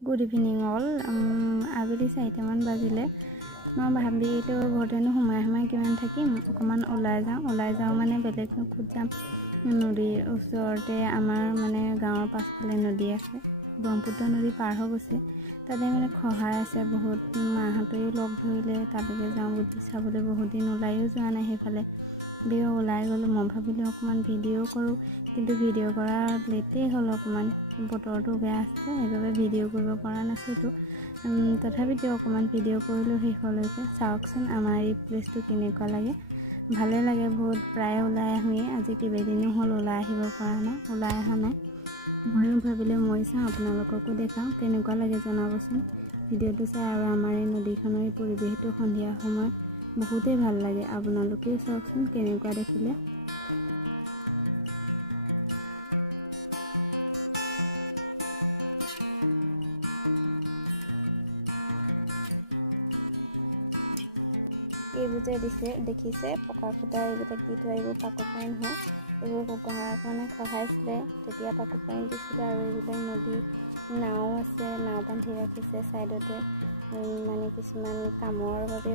Good evening all. আবেলি 4টামান বাজিলে। মই ভাবিলোঁ ঘৰতেনো সোমাই কিমান থাকিম, অকণমান ওলাই যাওঁ মানে বেলেগ ক'ত যাম। নদীৰ ওচৰতে আমাৰ মানে গাঁৱৰ পাছফালে নদী আছে, ব্ৰহ্মপুত্ৰ নদী পাৰ হৈ গৈছে। তাতে মানে খহাই আছে বহুত। মাহঁতেও লগ ধৰিলে তালৈকে যাওঁ বুলি চাবলৈ, বহুত দিন ওলাইও যোৱা নাই সেইফালে। ওলাই গ'লোঁ। মই ভাবিলোঁ অকণমান ভিডিঅ' কৰোঁ, কিন্তু ভিডিঅ' কৰা লেটেই হ'ল অকণমান। বতৰটো বেয়া আছে, সেইবাবে ভিডিঅ' কৰিব পৰা নাছিলোঁ। তথাপিতো অকণমান ভিডিঅ' কৰিলোঁ শেষলৈকে। চাওকচোন আমাৰ এই প্লেচটো কেনেকুৱা লাগে। ভালে লাগে বহুত। প্ৰায় ওলাই আহোঁৱেই, আজি কেইবাদিনো হ'ল ওলাই অহা নাই। ময়ো ভাবিলোঁ মই চাওঁ, আপোনালোককো দেখাওঁ, কেনেকুৱা লাগে জনাবচোন। ভিডিঅ'টো চাই আৰু আমাৰ এই নদীখনৰ এই পৰিৱেশটো সন্ধিয়া সময়ত বহুতেই ভাল লাগে। আপোনালোকেও চাওকচোন কেনেকুৱা দেখিলে। এইবোৰ যে দেখিছে পকা খুটা, এইবিলাক দি থোৱা, এইবোৰ পাকপাই নহয়। এইবোৰ গৰাখনে খহাইছিলে, তেতিয়া পাকপাই দিছিলে। আৰু এইবিলাক নদী নাও আছে, নাও বান্ধি ৰাখিছে ছাইডতে। মানে কিছুমান কামৰ বাবে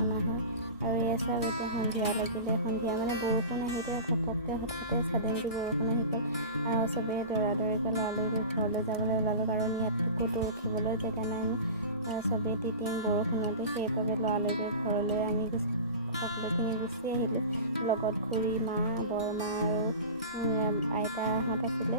অনা হয়। আৰু এই চাওক, এতিয়া সন্ধিয়া লাগিলে, সন্ধিয়া মানে বৰষুণ আহিলে ঘপককৈ হঠাতে ছাডেনলি বৰষুণ আহি গ'ল। আৰু চবেই দৌৰাদৌৰিকৈ লৰালৰিকৈ ঘৰলৈ যাবলৈ ওলালোঁ, কাৰণ ইয়াততো ক'তো উঠিবলৈ জেগা নাই। চবেই তিতিম বৰষুণতে, সেইবাবে লৰালৰিকৈ ঘৰলৈ আমি সকলোখিনি গুচি আহিলোঁ। লগত খুৰী, মা, বৰমা আৰু আইতাহঁত আছিলে।